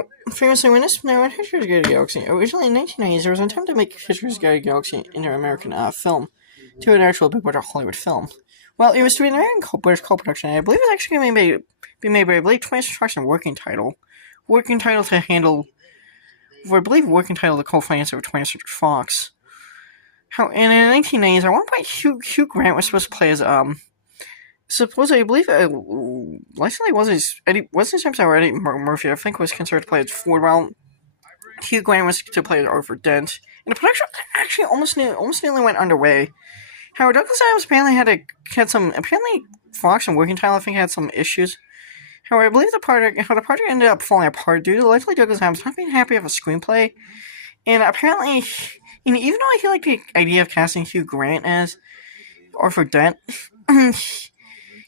Now, famously, when Hitchhiker's Guide to the Galaxy, originally in the 1990s, there was an attempt to make Hitchhiker's Guide to the Galaxy into an American film, to an actual big budget Hollywood film. Well, it was to be an American British co-production, and I believe it was actually going to be made by, I believe, 20th Century working title. Working title to handle, I believe, working title to co-finance it with 20th Century Fox. And in the 1990s, at one point, Hugh Grant was supposed to play as, supposedly, I believe, likely wasn't his name or Eddie Murphy, I think was considered to play as Ford. Well, Hugh Grant was to play as Arthur Dent. And the production actually almost nearly went underway. However, Douglas Adams apparently apparently Fox and working title, I think, had some issues. However, I believe the project ended up falling apart due to likely Douglas Adams not being happy with a screenplay. And apparently, even though he liked the idea of casting Hugh Grant as Arthur Dent,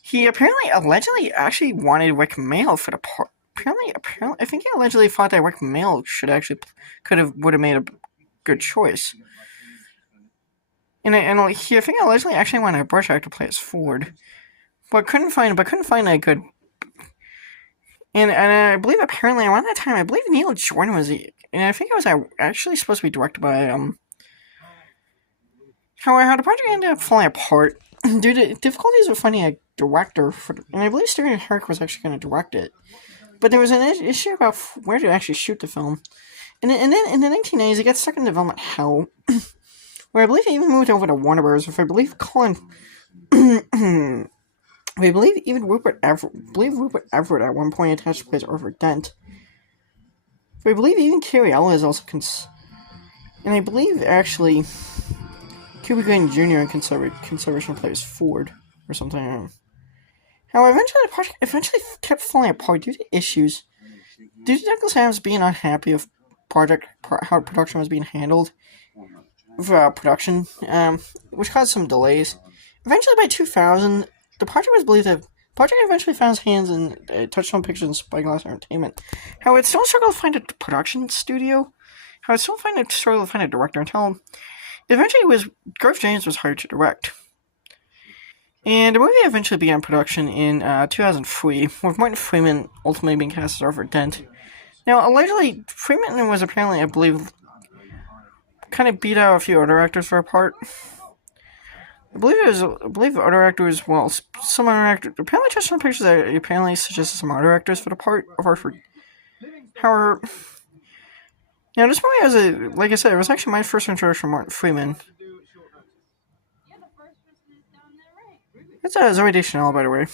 he allegedly actually wanted Rick Mail for the part. Apparently, I think he allegedly thought that Rick Mail would have made a good choice. And I think allegedly actually wanted a British actor to play as Ford, but couldn't find a good. And I believe apparently around that time, I believe Neil Jordan was and I think it was actually supposed to be directed by However, the project ended up falling apart due to difficulties with finding a director and I believe Steven Herrick was actually going to direct it, but there was an issue about where to actually shoot the film, and then in the 1990s it got stuck in development hell, where I believe it even moved over to Warner Bros. With I believe I believe even Rupert Everett at one point attached to play as Arthur Dent. But I believe even Cary Elwes is also and I believe actually Cuba Gooding Jr. in consideration plays Ford or something. However, eventually the project kept falling apart due to issues. Due to Douglas Adams being unhappy with how production was being handled, production, which caused some delays. Eventually, by 2000, the project eventually found its hands in Touchstone Pictures and Spyglass Entertainment. However, it still struggled to find a production studio. However, it still struggled to find a director until eventually Garth James was hired to direct. And the movie eventually began production in 2003, with Martin Freeman ultimately being cast as Arthur Dent. Now, allegedly, Freeman was apparently, I believe, kind of beat out a few other actors for a part. I believe the other actors, well, some other actors, apparently just some pictures that apparently suggested some other actors for the part of Arthur. However, this movie like I said, it was actually my first introduction to Martin Freeman. That's Zoe Deschanel, by the way.